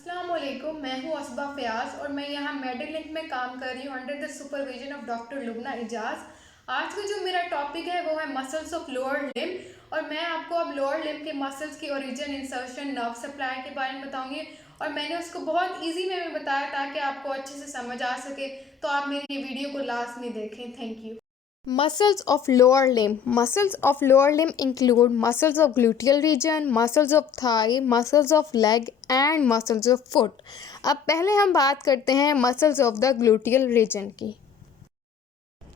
अस्सलामुअलैकुम, मैं हूँ असबा फयाज और मैं यहाँ मेडिलिंक में काम कर रही हूँ under the supervision of doctor Lubna Ejaz. आज का जो मेरा टॉपिक है वो है मसल्स ऑफ लोअर लिम्ब और मैं आपको अब लोअर लिम्ब के मसल्स की ओरिजिन, इंसर्शन, नर्व सप्लाई के बारे में बताऊंगी। और मैंने उसको बहुत इजी वे में बताया ताकि आपको अच्छे से समझ आ सके, तो आप मेरी ये वीडियो को लास्ट में देखें। Thank you. Muscles of lower limb. Muscles of lower limb include muscles of gluteal region, muscles of thigh, muscles of leg and muscles of foot. अब पहले हम बात करते हैं muscles of the gluteal region की।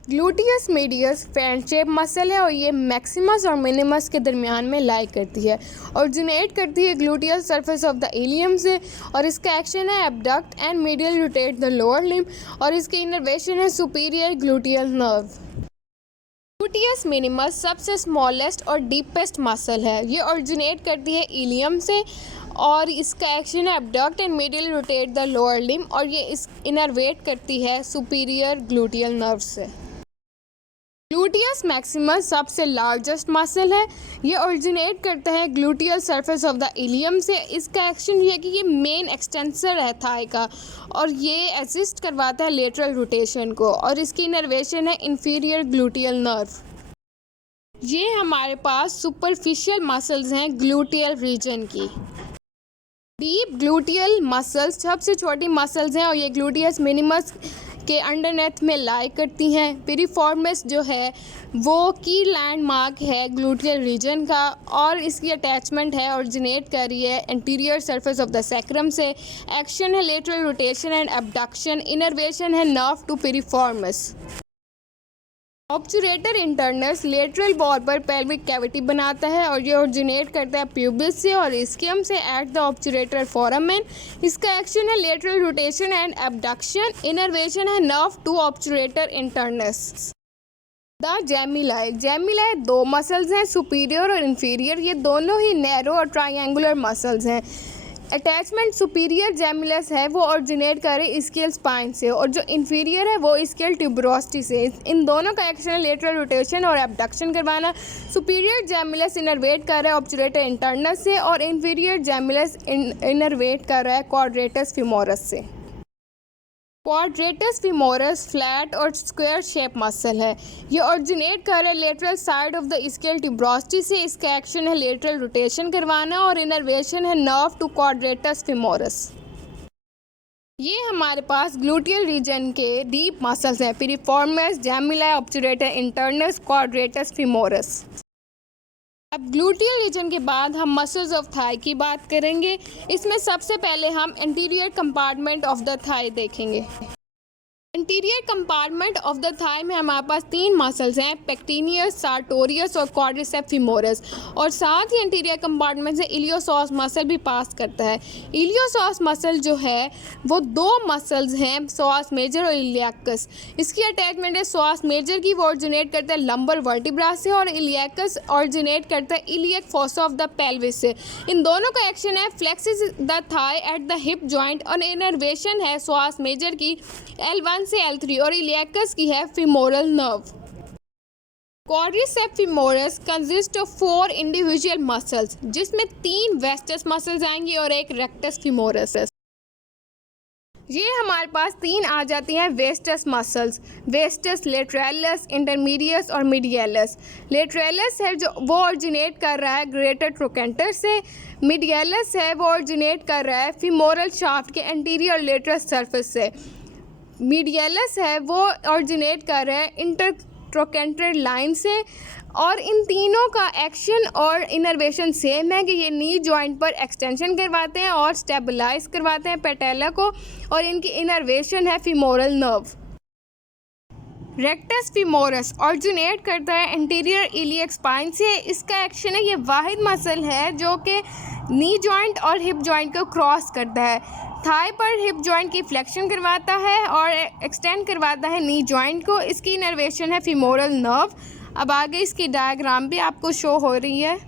Gluteus medius fan shape muscle है और ये मैक्सिमस और मिनिमस के दरमियान में लाई करती है। ऑरिजिनेट करती है gluteal surface of the ilium से और इसका एक्शन है abduct and medial rotate the lower limb और इसकी इनर्वेशन है superior gluteal nerve. Gluteus minimus सबसे स्मॉलेस्ट और डीपेस्ट मसल है। ये ओरिजिनेट करती है इलियम से और इसका एक्शन है abduct and medial rotate the lower limb और ये इस इनर्वेट करती है सुपीरियर ग्लूटियल नर्व से। ग्लूटियस मैक्सिमस सबसे लार्जेस्ट मसल है। ये ओरिजिनेट करता है gluteal surface of the ilium से। इसका एक्शन ये है कि ये मेन एक्सटेंसर है थाई का और ये असिस्ट करवाता है लेटरल रोटेशन को और इसकी इनर्वेशन है इंफीरियर ग्लूटियल नर्व। ये हमारे पास सुपरफिशियल मसल्स हैं ग्लूटियल रीजन की। डीप ग्लूटियल मसल्स सबसे छोटी मसल्स हैं और ये ग्लूटियस मिनिमस के अंडरनेथ में लाई करती हैं। पिरिफॉर्मिस जो है वो की लैंडमार्क है ग्लूटियल रीजन का और इसकी अटैचमेंट है ओरिजिनेट कर रही है anterior surface of the sacrum से। एक्शन है lateral rotation and abduction. Innervation है nerve to piriformis. Obturator internus lateral wall पर पेल्विक कैविटी बनाता है और ये ओरिजिनेट करता है प्यूबिस से और इस्कियम से एट द ऑब्चुरेटर फोरामेन। इसका एक्शन है lateral rotation and abduction. Innervation है नर्व टू ऑब्चुरेटर इंटरनस। द जेमिलाई दो मसल्स हैं, सुपीरियर और इंफीरियर। ये दोनों ही नैरो और ट्रायंगुलर मसल्स हैं। अटैचमेंट सुपीरियर जेमिलस है वो ओरिजिनेट करे इसकेल स्पाइन से और जो इंफीरियर है वो इसकेल ट्यूबरोस्टी से। इन दोनों का एक्शन है लेटरल रोटेशन और एबडक्शन करवाना। सुपीरियर जेमिलस इनर्वेट कर रहा है ऑब्चुरेटर इंटरनस से और इंफीरियर जेमिलस इनर्वेट कर रहा है क्वाड्रेटस फीमोरस से। क्वाड्रेटस फीमोरस फ्लैट और स्क्वायर शेप मसल है। ये ओरिजिनेट कर रहा है lateral side of the ischial tuberosity से। इसका एक्शन है लेटरल रोटेशन करवाना और इनर्वेशन है नर्व टू क्वाड्रेटस फीमोरस। ये हमारे पास ग्लूटियल रीजन के डीप मसल्स हैं, पिरिफॉर्मिस, जेमिलाई, ऑब्चुरेटर इंटरनस, क्वाड्रेटस फीमोरस। अब ग्लूटियल रीजन के बाद हम मसल्स ऑफ थाई की बात करेंगे। इसमें सबसे पहले हम anterior compartment of the thigh देखेंगे। Interior compartment of the thigh में हमारे पास तीन मसल्स हैं, पेक्टिनियस, सार्टोरियस और क्वाड्रिसेप्स फीमोरस और साथ ही इंटीरियर कंपार्टमेंट से इलियोसॉस मसल भी पास करता है। इलियोसॉस मसल जो है वो दो मसल्स हैं, सॉस मेजर और इलियाकस। इसकी अटैचमेंट है सॉस मेजर की, वो ऑरिजिनेट करता है लंबर वर्टिब्रा से और इलियाकस ऑरिजिनेट करता है iliac fossa of the pelvis से। इन दोनों का एक्शन है flexes the thigh at the hip joint और इनर्वेशन है सॉस मेजर की L1 से L3 और इलियाकस की है femoral nerve. Quadriceps femoris consist of 4 individual muscles जिसमें 3 वेस्टस मसल्स आएंगी और एक रेक्टस फीमोरस। ये हमारे पास 3 आ जाती हैं wastes muscles, wastes, lateralis, intermedius और मीडियलस। लेटरलिस है जो वो ऑरिजिनेट कर रहा है ग्रेटर ट्रोकेंटर से। मीडियलस है वो ऑरिजिनेट कर रहा है फीमोरल शाफ्ट के एंटीरियर लेटरल सरफेस से। मीडियलस है वो ऑरिजिनेट कर रहा है इंटरट्रोकेंटर लाइन से और इन तीनों का एक्शन और इनर्वेशन सेम है कि ये नी जॉइंट पर एक्सटेंशन करवाते हैं और स्टेबलाइज करवाते हैं पेटेला को और इनकी इनर्वेशन है फीमोरल नर्व। रेक्टस फीमोरस ऑरिजिनेट करता है इंटीरियर इलियक स्पाइन से। इसका एक्शन है, ये वाहिद मसल है जो कि नी जॉइंट और हिप जॉइंट को क्रॉस करता है। थाई पर हिप जॉइंट की फ्लेक्शन करवाता है और एक्सटेंड करवाता है नी जॉइंट को। इसकी इनर्वेशन है फीमोरल नर्व। अब आगे इसकी डायग्राम भी आपको शो हो रही है।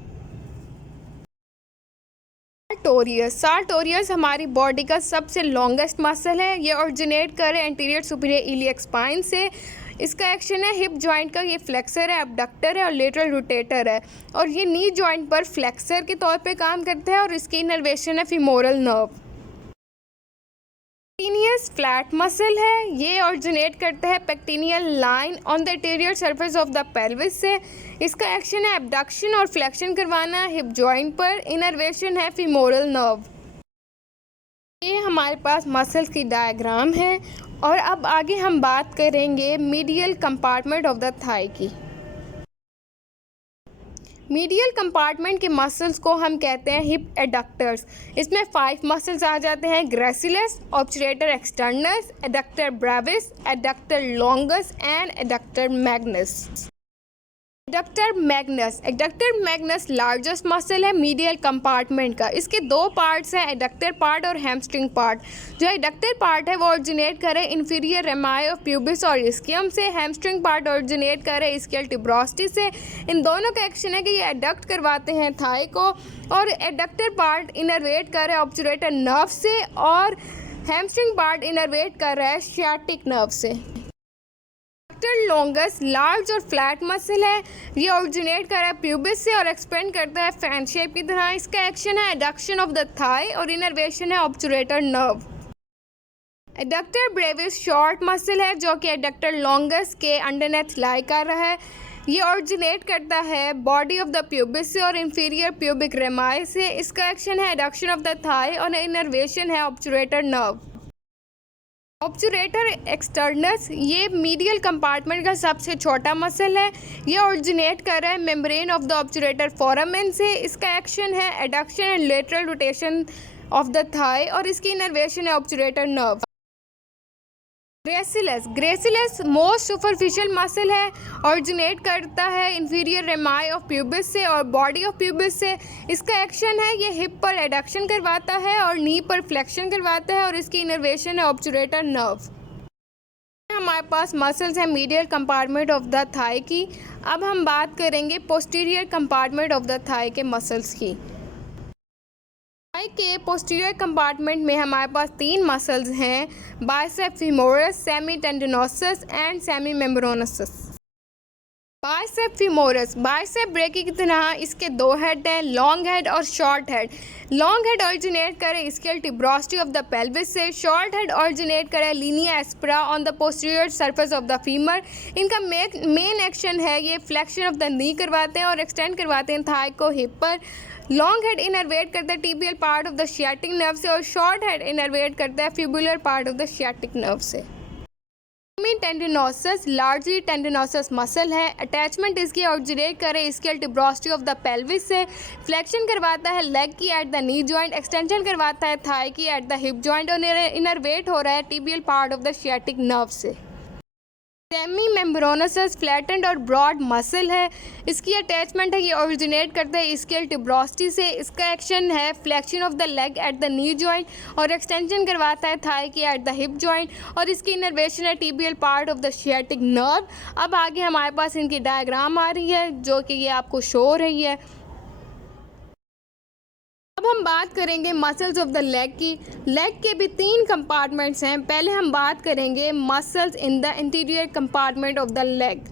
सार्टोरियस हमारी बॉडी का सबसे लॉन्गेस्ट मसल है। ये ओरिजिनेट कर रहे हैं एंटीरियर सुपीरियर इलियक स्पाइन से। इसका एक्शन है हिप जॉइंट का, ये फ्लेक्सर है, एबडक्टर है और लेटरल रोटेटर है और ये नी जॉइंट पर फ्लेक्सर के तौर पे काम करता है और इसकी इनर्वेशन है femoral nerve. Pectineus flat muscle है, ये ऑरिजिनेट करता है pectineal line on the interior surface of the pelvis से। इसका एक्शन है एबडक्शन और फ्लेक्शन करवाना हिप जॉइंट पर। इनर्वेशन है फीमोरल नर्व। ये हमारे पास मसल्स की डायग्राम है। और अब आगे हम बात करेंगे medial compartment of the thigh की। मीडियल कंपार्टमेंट के मसल्स को हम कहते हैं हिप एडक्टर्स। इसमें 5 मसल्स आ जाते हैं: gracilis, obturator externus, adductor brevis, adductor longus and adductor magnus. Adductor magnus largest muscle है मीडियल कंपार्टमेंट का। इसके 2 पार्ट्स हैं, एडक्टर पार्ट और हैमस्ट्रिंग पार्ट। जो एडक्टर पार्ट है वो ऑरिजिनेट करे इंफीरियर रेमाई ऑफ प्यूबिस और इस्कियम से। हैमस्ट्रिंग पार्ट ऑरिजिनेट करे इस्कियल टिब्रोस्टी से। इन दोनों का एक्शन है कि ये एडक्ट करवाते हैं थाई को। और एडक्टर पार्ट इनर्वेट कर रहा है ऑब्चुरेटर नर्व से और हैमस्ट्रिंग पार्ट इनर्वेट कर रहा है सियाटिक नर्व से। एडक्टर लॉन्गस लार्ज और फ्लैट मसल है, ये ऑरिजिनेट कर रहा है प्यूबिस से और एक्सपेंड करता है फैन शेप की तरह। इसका एक्शन है एडक्शन ऑफ द थाई और इनर्वेशन है obturator nerve. Adductor brevis short muscle है जो कि एडक्टर लॉन्गस के अंडरनेथ लाई कर रहा है। ये ऑरिजिनेट करता है बॉडी ऑफ द प्यूबिस से और इंफीरियर प्यूबिक रेमाई से। इसका एक्शन है एडक्शन ऑफ द थाई और इनर्वेशन है ऑब्चुरेटर नर्व। ऑब्चुरेटर एक्सटर्नस ये मीडियल कंपार्टमेंट का सबसे छोटा मसल है। ये ऑरिजिनेट कर रहा है membrane of the obturator foramen से। इसका एक्शन है adduction and lateral rotation of the thigh और इसकी इनर्वेशन है obturator nerve. Gracilis most superficial muscle है, ऑरिजिनेट करता है इंफीरियर रेमाई ऑफ प्यूबिस से और बॉडी ऑफ प्यूबिस से। इसका एक्शन है ये हिप पर एडक्शन करवाता है और नी पर फ्लेक्शन करवाता है और इसकी इनर्वेशन है ऑब्चुरेटर नर्व। हमारे पास मसल्स हैं medial compartment of the thigh की। अब हम बात करेंगे posterior compartment of the thigh के मसल्स की। थाई के पोस्टीरियर कंपार्टमेंट में हमारे पास 3 मसल्स हैं: bicep femoris, semitendinosus and semimembranosus. Bicep brachii की तरह इसके 2 हेड हैं, लॉन्ग हेड और short head. Long head originate करे ischial tuberosity of the pelvis से। शॉर्ट हेड ऑरिजिनेट करे Linnaea एस्परा on the posterior surface of the femur. इनका main action है ये फ्लेक्शन ऑफ द नी करवाते हैं और एक्सटेंड करवाते हैं थाई को हिप पर। लॉन्ग हेड इनर्वेट करता है tibial part of the sciatic nerve से और शॉर्ट हेड इनर्वेट करता है fibular part of the sciatic nerve से। सेमी टेंडिनोसस लार्जली टेंडिनोसस मसल है, अटैचमेंट इसकी ऑरिजिनेट करे ischial tuberosity of the pelvis से। फ्लेक्शन करवाता है लेग की at the knee joint, extension करवाता है थाई की एट द हिप जॉइंट और इनर्वेट हो रहा है tibial part of the sciatic nerve से। सेमी मेम्ब्रेनोसस फ्लैटेंड और ब्रॉड मसल है, इसकी अटैचमेंट है ये ऑरिजिनेट करता है इस्कियल टिब्रोस्टी से। इसका एक्शन है flexion of the leg at the knee joint और एक्सटेंशन करवाता है थाई की एट द हिप जॉइंट और इसकी इनर्वेशन है tibial part of the sciatic nerve. अब आगे हमारे पास इनकी डायग्राम आ रही है जो कि ये आपको शो हो रही है। अब हम बात करेंगे मसल्स ऑफ द लेग की। लेग के भी 3 कंपार्टमेंट्स हैं। पहले हम बात करेंगे muscles in the interior compartment of the leg.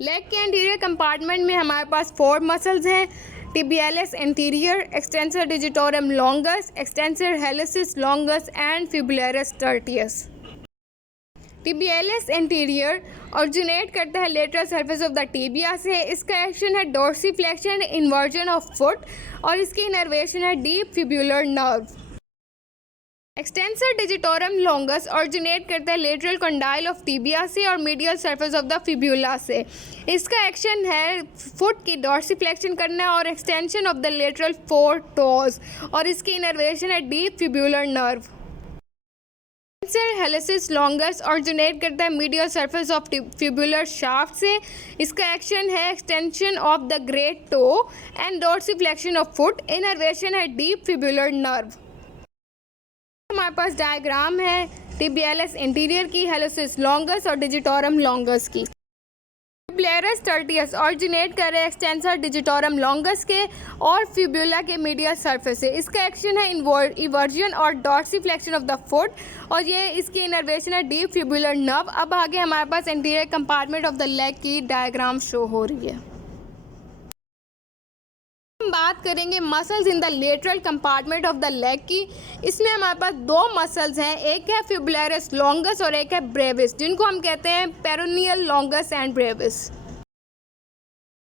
Leg के इंटीरियर कंपार्टमेंट में हमारे पास 4 मसल्स हैं: tibialis anterior, extensor digitorum longus, extensor hallucis longus and fibularis tertius. Tibialis anterior originate करता है lateral surface of the tibia से। इसका action है डोर्सीफ्लेक्शन इन्वर्जन ऑफ फुट और इसकी इनर्वेशन है deep fibular nerve. Extensor digitorum longus originate करता है लेटरल कंडाइल ऑफ टिबिया से और medial surface of the fibula से। इसका एक्शन है फुट की डोर्सीफ्लेक्शन करना और extension of the lateral 4 toes और इसकी इनर्वेशन है deep fibular nerve. Extensor hallucis longus originate करता है medial surface of fibular shaft से। इसका एक्शन है extension of the great toe and dorsiflexion of foot. Innervation है डीप फिब्युलर नर्व। हमारे पास डायग्राम है टिबियालिस इंटीरियर की, हेलिसिस लॉन्गस और डिजिटोरम लॉन्गस की। फिबुलरिस टर्टियस ऑरिजिनेट कर रहे हैं एक्सटेंसर डिजिटोरम लॉन्गस के और फिब्यूला के मीडियल सरफेस से। इसका एक्शन है इवर्जन और डोर्सीफ्लेक्शन ऑफ द फुट और ये इसकी इनर्वेशन है डीप फिब्युलर नर्व। अब आगे हमारे पास interior compartment of the leg की डायग्राम शो हो रही है। हम बात करेंगे muscles in the lateral compartment of the leg की। इसमें हमारे पास दो मसल्स हैं, एक है फिबुलरिस लॉन्गस और एक है ब्रेविस, जिनको हम कहते हैं peroneal longus and brevis.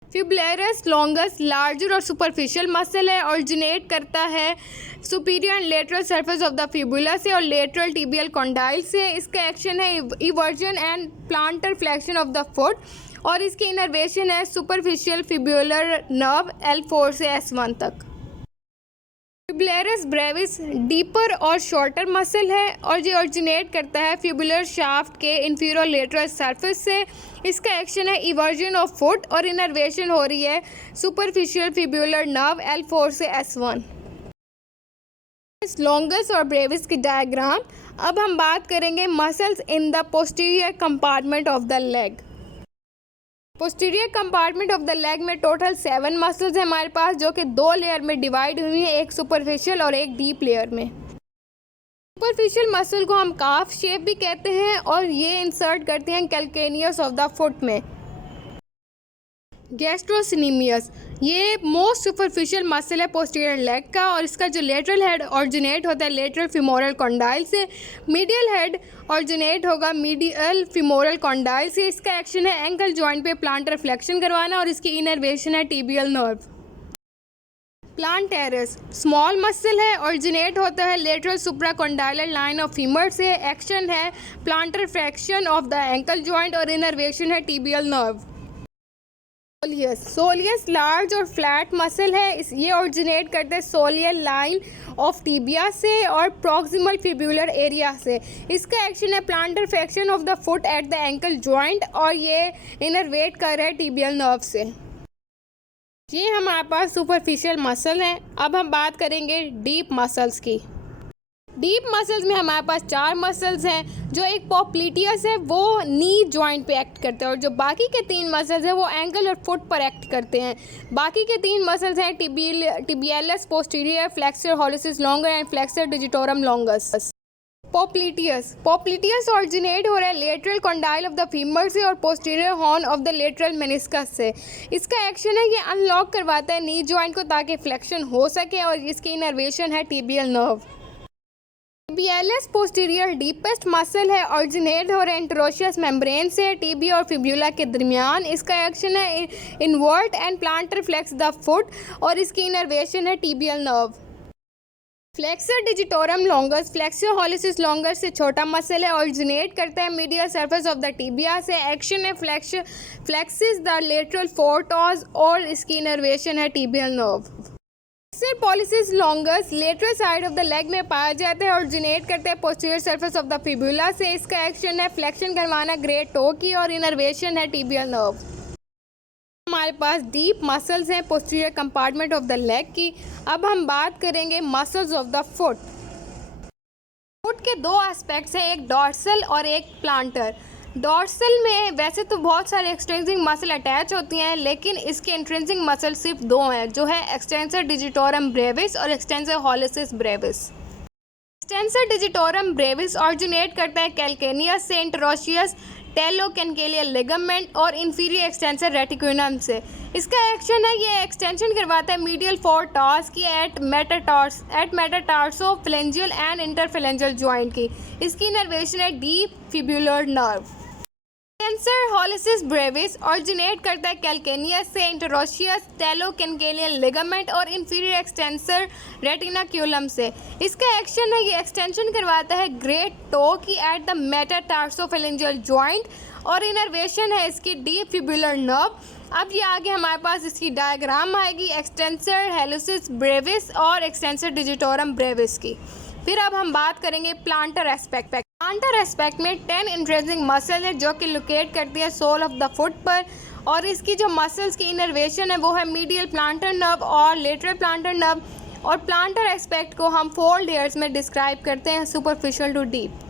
Fibularis longus larger और सुपरफिशियल मसल है, ऑरिजिनेट करता है superior and lateral surface of the fibula से और लेटरल टिबियल कॉन्डाइल से। इसका एक्शन है eversion and plantar flexion of the foot और इसकी इनर्वेशन है सुपरफिशियल फिब्युलर नर्व L4 से S1 तक। फिबुलरिस ब्रेविस डीपर और शॉर्टर मसल है और ये ऑरिजिनेट करता है फिबुलर शाफ्ट के इंफीरियर लेटरल सरफेस से। इसका एक्शन है इवर्जन ऑफ फुट और इनर्वेशन हो रही है सुपरफिशियल फिब्युलर नर्व L4 से S1। लॉन्गस और ब्रेविस की डायग्राम। अब हम बात करेंगे muscles in the posterior compartment of the leg. Posterior compartment of the leg में टोटल 7 मसल्स हैं हमारे पास, जो कि 2 लेयर में डिवाइड हुई हैं, एक सुपरफिशियल और एक डीप लेयर में। सुपरफिशियल मसल को हम काफ शेप भी कहते हैं और ये इंसर्ट करते हैं कैल्केनियस ऑफ द फुट में। गैस्ट्रोसिनेमियस ये मोस्ट सुपरफिशियल मसल है पोस्टीरियर लेग का और इसका जो लेटरल हेड ऑरिजिनेट होता है लेटरल फिमोरल कॉन्डाइल से। मीडियल हेड ऑरिजिनेट होगा मीडियल फिमोरल कॉन्डाइल से। इसका एक्शन है एंकल जॉइंट पे प्लांटर फ्लेक्शन करवाना और इसकी इनर्वेशन है टिबियल नर्व। प्लांटेरस स्मॉल मसल है, ऑरिजिनेट होता है lateral supracondylar line of femur से। एक्शन है planter flexion of the ankle joint और इनर्वेशन है टिबियल नर्व। सोलियस लार्ज और फ्लैट मसल है, ये ऑरिजिनेट करते हैं सोलियल लाइन ऑफ टिबिया से और प्रॉक्सिमल फिब्युलर एरिया से। इसका एक्शन है planter flexion of the foot at the ankle joint और ये इनर्वेट कर रहा है टिबियल नर्व से। ये हमारे पास सुपरफिशियल मसल हैं। अब हम बात करेंगे डीप मसल्स की। डीप मसल्स में हमारे पास 4 मसल्स हैं, जो एक पॉप्लिटियस है वो नी जॉइंट पे एक्ट करते हैं और जो बाकी के 3 मसल्स हैं वो एंकल और फुट पर एक्ट करते हैं। बाकी के 3 मसल्स हैं tibialis posterior, flexor hallucis longer and flexor digitorum longus. Popliteus originate हो रहा है lateral condyle of the femur से और posterior horn of the lateral meniscus से। इसका एक्शन है ये अनलॉक करवाता है नी जॉइंट को ताकि फ्लेक्शन हो सके और इसकी इनर्वेशन है tibial nerve. Tibialis posterior deepest muscle है, ऑरिजिनेट हो रहा है इंटरोशियस मेम्ब्रेन से टिबिया और फिब्यूला के दरमियान। इसका एक्शन है invert and plantar flex the foot और इसकी इनर्वेशन है tibial nerve. Flexor digitorum longus flexor hallucis longer से छोटा मसल है, ऑरिजिनेट करता है medial surface of the tibia से। एक्शन है फ्लेक्सिस द लेटरल फोरटॉज और इसकी इनर्वेशन है tibial nerve. Flexor pollicis longus lateral side of the leg में पाया जाता है, ऑरिजिनेट करते हैं posterior surface of the fibula से। इसका एक्शन है फ्लेक्शन करवाना ग्रेट टो की और इनर्वेशन है टिबियल नर्व। हमारे पास डीप मसल्स हैं posterior compartment of the leg की। अब हम बात करेंगे muscles of the foot. Foot के 2 एस्पेक्ट्स हैं, एक डॉर्सल और एक प्लांटर। डॉर्सल में वैसे तो बहुत सारे एक्सटेंसिंग मसल अटैच होती हैं, लेकिन इसके इंट्रिंसिक मसल सिर्फ 2 हैं, जो है एक्सटेंसर डिजिटोरम ब्रेविस और extensor hallucis brevis. Extensor digitorum brevis originate करता है कैल्केनियस से, इंटरोशियस टेलोकेनकेलियल लिगामेंट और इंफीरियर एक्सटेंसर रेटिकुलम से। इसका एक्शन है ये एक्सटेंशन करवाता है मीडियल फोरटॉस की at metatarsophalangeal and interphalangeal joint की। इसकी इनर्वेशन है deep fibular nerve. Extensor hallucis brevis originate करता है कैल्केनियस से, इंटरोशियस टेलोकेनकेलियल लिगामेंट और इंफीरियर एक्सटेंसर रेटिनाक्यूलम से। इसका एक्शन है ये एक्सटेंशन करवाता है ग्रेट टो की एट द मेटाटार्सोफेलेंजियल जॉइंट और इनर्वेशन है इसकी डीप फिब्युलर नर्व। अब ये आगे हमारे पास इसकी डायग्राम आएगी एक्सटेंसर हेलिसिस ब्रेविस और एक्सटेंसर डिजिटोरम ब्रेविस की। फिर अब हम बात करेंगे प्लांटर एस्पेक्ट। प्लांटर एस्पेक्ट में 10 इंट्रिंसिक मसल है जो कि लोकेट करती है सोल ऑफ द फुट पर और इसकी जो मसल्स की इनर्वेशन है वो है मीडियल प्लांटर नर्व और लेटरल प्लांटर नर्व। और प्लांटर एस्पेक्ट को हम 4 लेयर्स में डिस्क्राइब करते हैं, superficial to deep.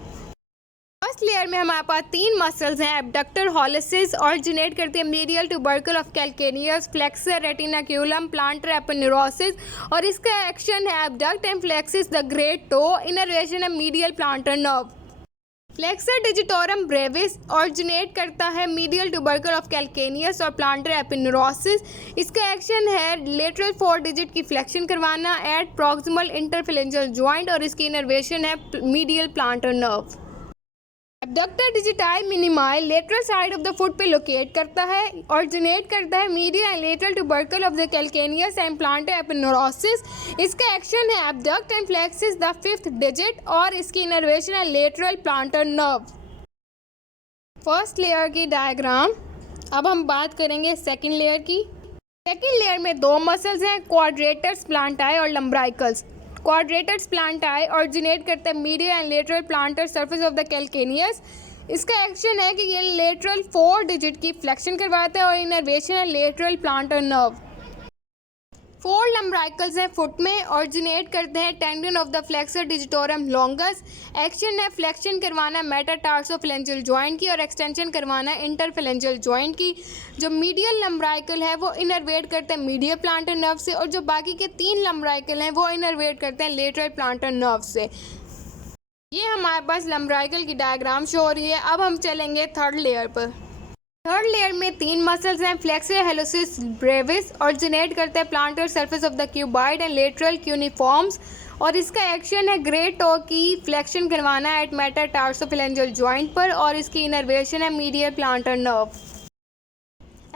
First layer में हमारे पास 3 मसल्स हैं, एब्डक्टर हॉलिसिस ऑरिजिनेट करती है medial tubercle of calcaneus, flexor retinaculum, plantar aponeurosis और इसका एक्शन है abduct and flexes the great toe, innervation है medial plantar nerve. Flexor digitorum brevis originate करता है मीडियल ट्यूबरकल ऑफ कैल्केनियस और प्लांटर एपिनेरोसिस। इसका एक्शन है लेटरल 4 डिजिट की फ्लेक्शन करवाना एट प्रॉक्सिमल इंटरफेरेंजियल जॉइंट और इसकी इनर्वेशन है medial plantar nerve. Abductor digiti minimi lateral side of the foot पे लोकेट करता है, ऑरिजिनेट करता है medial and lateral tubercle of the calcaneus and plantar aponeurosis. इसका एक्शन है abduct and flexes the 5th digit और इसकी इनर्वेशन है lateral plantar nerve. First layer की डायग्राम। अब हम बात करेंगे सेकेंड लेयर की। सेकेंड लेयर में 2 मसल्स हैं, क्वाड्रेटर्स प्लांटाई और लंब्राइकल्स। क्वाड्रेटर्स प्लांटाई ऑरिजिनेट करते हैं medial and lateral plantar surface of the calcaneus. इसका एक्शन है कि ये लेटरल 4 डिजिट की फ्लेक्शन करवाता है और इनर्वेशन है लेटरल प्लांटर नर्व। 4 लंब्राइकल्स हैं फुट में, ऑरिजिनेट करते हैं tendon of the flexor digitorum longus. Action है फ्लेक्शन करवाना मेटाटार्सोफेलेंजियल जॉइंट की और एक्सटेंशन करवाना इंटरफेलेंजियल जॉइंट की। जो मीडियल लंब्राइकल है वो इनर्वेट करते हैं मीडियल प्लांटर नर्व से और जो बाकी के 3 लंब्राइकल हैं वो इनर्वेट करते हैं लेटरल प्लांटर नर्व से। ये हमारे पास लंब्राइकल की डायग्राम शो हो रही है। अब हम चलेंगे थर्ड लेयर पर। थर्ड लेयर में 3 मसल्स हैं, फ्लेक्सर हेलोसिस ब्रेविस ऑरिजिनेट करते हैं plantar surface of the cuboid and lateral cuneiforms और इसका एक्शन है ग्रेट टो की फ्लेक्शन करवाना एट मेटाटार्सोफेलेंजियल जॉइंट पर और इसकी इनर्वेशन है medial plantar nerve.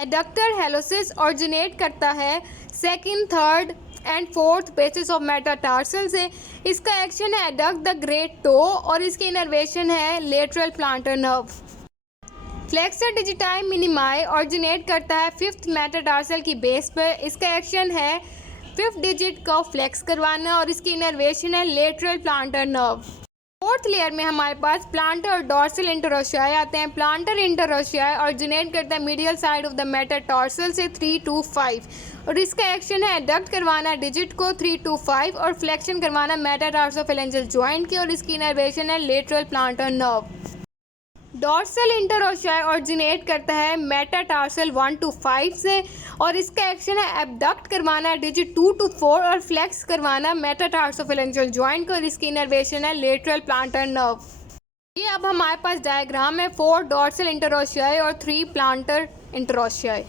Adductor hallucis originate करता है 2nd, 3rd and 4th basis of metatarsal से। इसका एक्शन है एडक्ट द ग्रेट टो और इसकी इनर्वेशन है lateral plantar nerve. Flexor digiti minimi originate करता है 5th मेटाटार्सल की बेस पर। इसका एक्शन है 5th डिजिट को फ्लेक्स करवाना और इसकी इनर्वेशन है lateral plantar nerve. 4th layer में हमारे पास प्लांटर और डॉर्सल इंटरोशियाई आते हैं। प्लांटर इंटरोशियाई ऑरिजिनेट करता है medial side of the metatarsal से 3 to 5 और इसका एक्शन है एडक्ट करवाना डिजिट को 3 to 5 और फ्लेक्शन करवाना मेटाटार्सोफेलेंजियल जॉइंट की और इसकी इनर्वेशन है lateral plantar nerve. Dorsal interossei originate करता है मेटाटार्सल 1 to 5 से और इसका एक्शन है एबडक्ट करवाना डिजिट 2 to 4 और फ्लेक्स करवाना मेटाटार्सोफेलेंजियल जॉइंट को और इसकी इनर्वेशन है लेटरल प्लांटर नर्व। ये अब हमारे पास डायग्राम है 4 डॉर्सल इंटरोशियाई और 3 प्लांटर इंटरोशियाई।